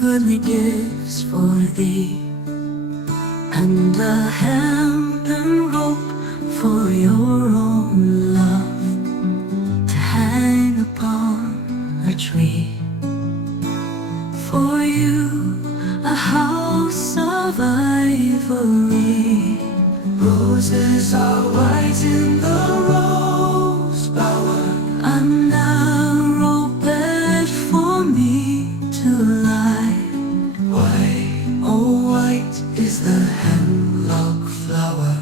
goodly gifts for thee, and a hempen rope for your own love to hang upon a tree. For you, a house of ivory. Roses are white in the rose bower, a narrow bed for me to lie. White, oh white is the hemlock flower.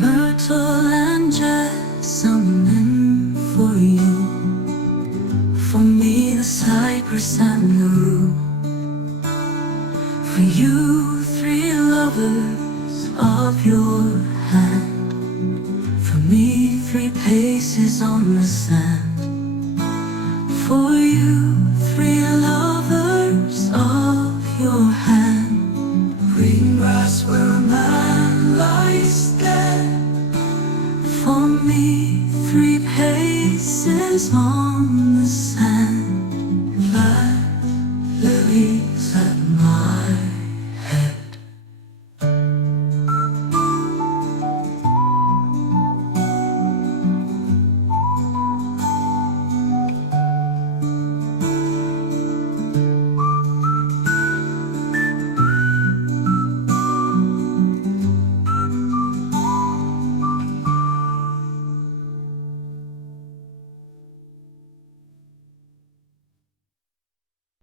Myrtle and jessamine for you, for me the cypress and the rue. For you, three lovers of your hand, for me, 3 paces on the sand. For you, 3 lovers of your hand, green grass where a man lies dead. For me, 3 paces on the sand.